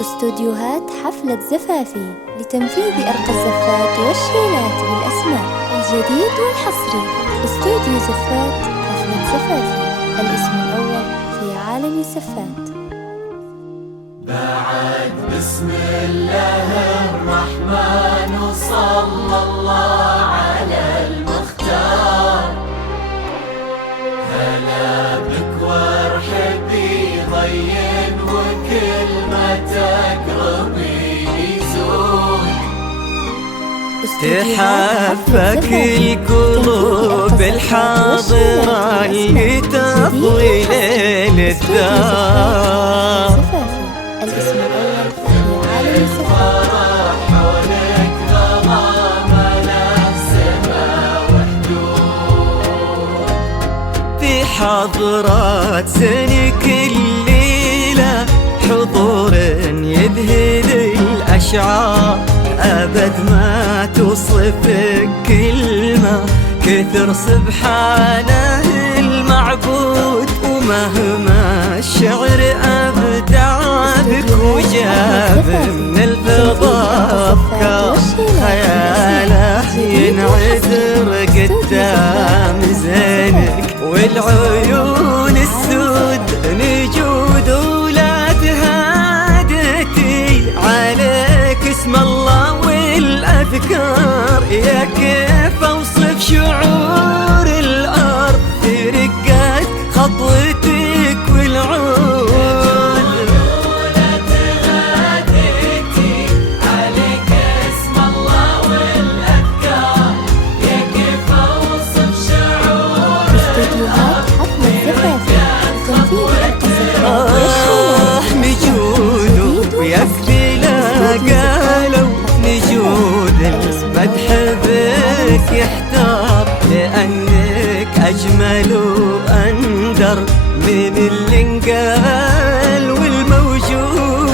استوديوهات حفلة زفافي لتنفيذ أرقى الزفات والشيلات بالأسماء الجديد والحصري. استوديو زفات حفلة زفافي، الاسم الأول في عالم الزفات. بعد بسم الله الرحمن وصلى الله على المختار، هلا بك وارحبي ضين وكل ما تقربي يزول، تحفك القلوب الحاضرة اللي تطوي ليل الدار. الاسم الأول في عالم الزفات. حولك ظلام نفسنا وحدود، في حضرات سنك الليلة حضور يذهل الأشعار، أبد ما توصفك كلمة كثر سبحانه المعبود، ومهما الشعر أبدع بك وجاب من الفضاء أفكار، خياله ينعذر قدام زينك، والعيون السود نجود ولا تهادتي عليك اسم الله والأذكار. يا كيف أوصف شعور الأرض في رقات خطوتك والعود، ولا تهادتي عليك اسم الله والأذكار. يا كيف أوصف شعور استوديوهات حفلة زفافي لتنفيذ أرقى الزفات نجود ويكفي لا قالوا نجود المدح بك يحتار، لأنك أجمل وأندر من اللي انقال والموجود.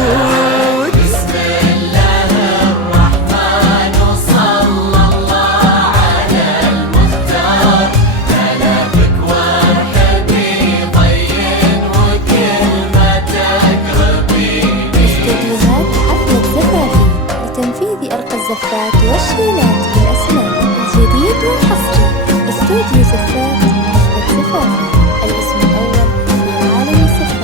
بسم الله الرحمن وصلى الله على المختار، هلا بك وارحبي ضين وكل ما تقربي. استوديوهات حفلة زفافي لتنفيذ أرقى الزفات والشيلات بالأسماء الجديد والحصري. استوديو زفات حفلة زفافي، الاسم الأول في عالم الزفات.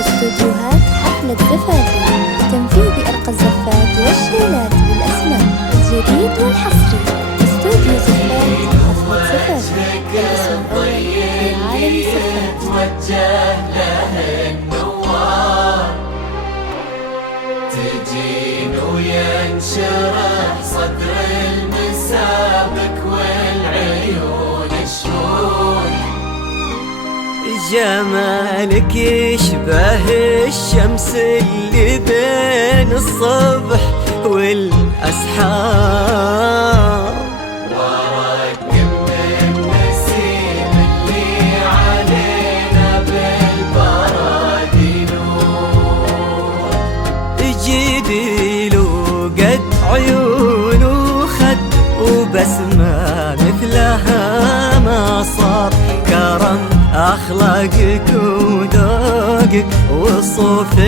استوديوهات حفلة زفافي لتنفيذ أرقى الزفات والشيلات بالأسماء الجديد والحصري. استوديو زفات حفلة زفافي، الاسم الأول في عالم الزفات. توجه له النوار، تجين وينشرح صدر المسابك والعيون شهود، جمالك يشبه الشمس اللي بين الصبح والأسحار، ورق من النسيم اللي علينا بالبركة. معانيك وذوقك وصوف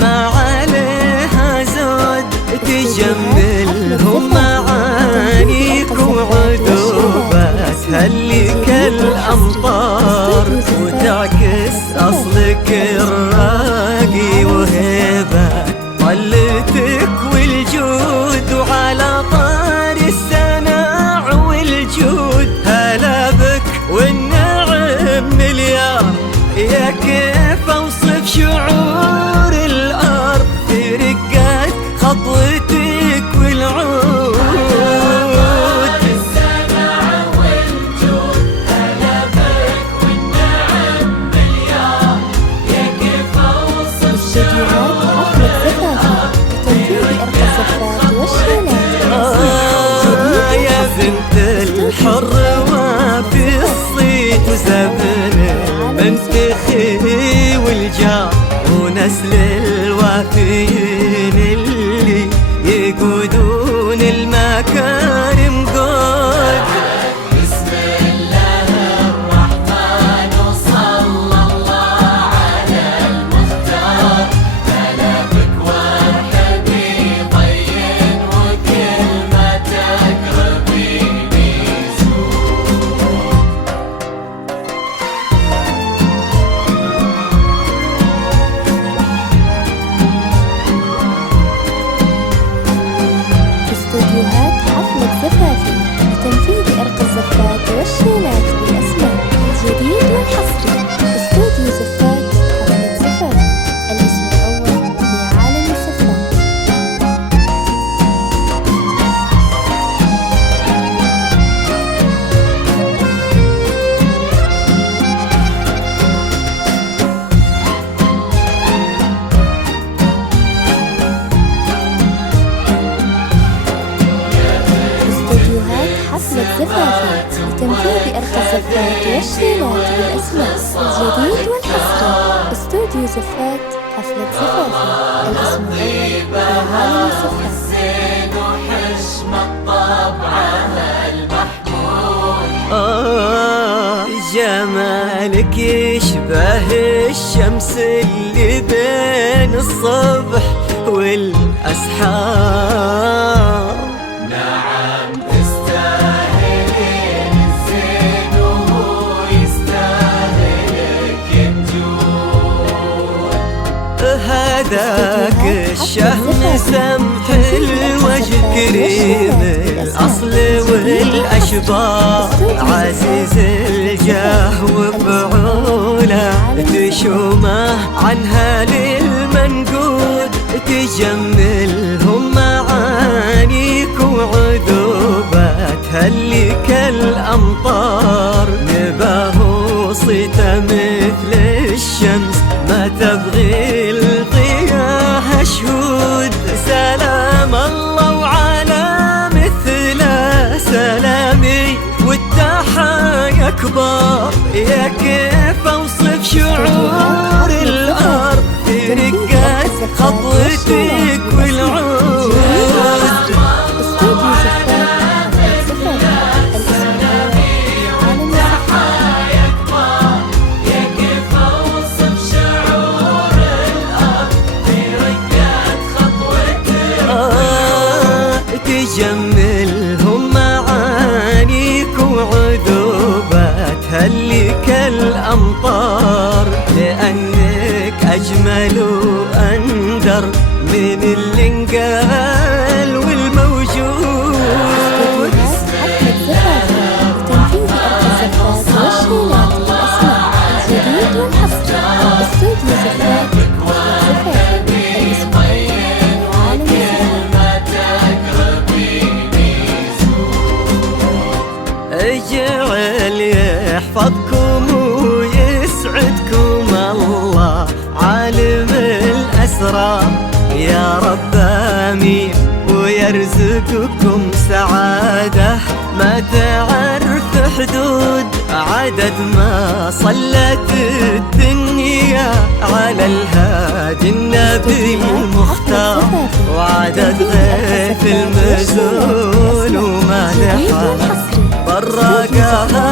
ما عليها زود تجملهم معانيك وعذوبك هلك الأمطار وتعكس أصلك الراقي وهيبك طلتك والجود وعلى طار السماع والجود هلا بك والنعم مليار يا كيف اوصف شعور الارض في رقات خطوتك والعود السماع والجود هلا بك والنعم مليار يا كيف اوصف استديوهات حفلة زفافي لتنفيذ أرقى الزفات والشيلات يا بنت الحر وفي الصيت وزبر منتخي والجار ونسل الوافيين اللي يقودون المكارم قود بسم الله الرحمن وصلى الله على المختار هلا بك وارحبي طين وكلمتك ربيني استديوهات حفلة زفافي لتنفيذ أرقى الزفات والشيلات بالأسماء الجديد والحصري استوديو زفات حفلة زفافي الاسم الأول في عالم الزفات. استديوهات حفلة زفافي لتنفيذ أرقى الزفات والشيلات بالأسماء الجديد والحصري استوديو زفات حفلة زفافي الاسم الأول في عالم الزفات. زين وحشم طبعها المحمود جمالك يشبه الشمس اللي بين الصبح والأسحار نعم تستاهلين الزين وهو يستاهلك الجود هذاك الشهم سمح الوجه كريم الأصل والأشبار عزيز الجاه وفعوله تشومه عنها للمنقود تجملهم معانيك وعذوبات هلك الأمطار نباه صيته مثل الشمس ما تبغي الضياء شهود سلام الله وعلى مثله سلامي والتحايا كبار يا كيف اوصف شعور الارض في رقات خطوتك والعود استوديو زفات حفلة زفافي الاسم الأول في عالم الزفات. يا كيف اوصف شعور الارض في رقات خطوتك تجملهم معانيك وعذوبات هلك الأمطار لأنك أجمل وأندر من اللي انقال والموجود استديوهات حفلة زفافي لتنفيذ أرقى الزفات والشيلات بالأسماء الجديد والحصري استوديو زفات حفلة زفافي الاسم الأول في عالم الزفات. اجعل يحفظكم ويسعدكم الله عالم الأسرار يا رب آمين ويرزقكم سعادة ما تعرف حدود عدد ما صلت الدنيا على الهادي النبي المختار وعدد غيث المزول ومالحة براقها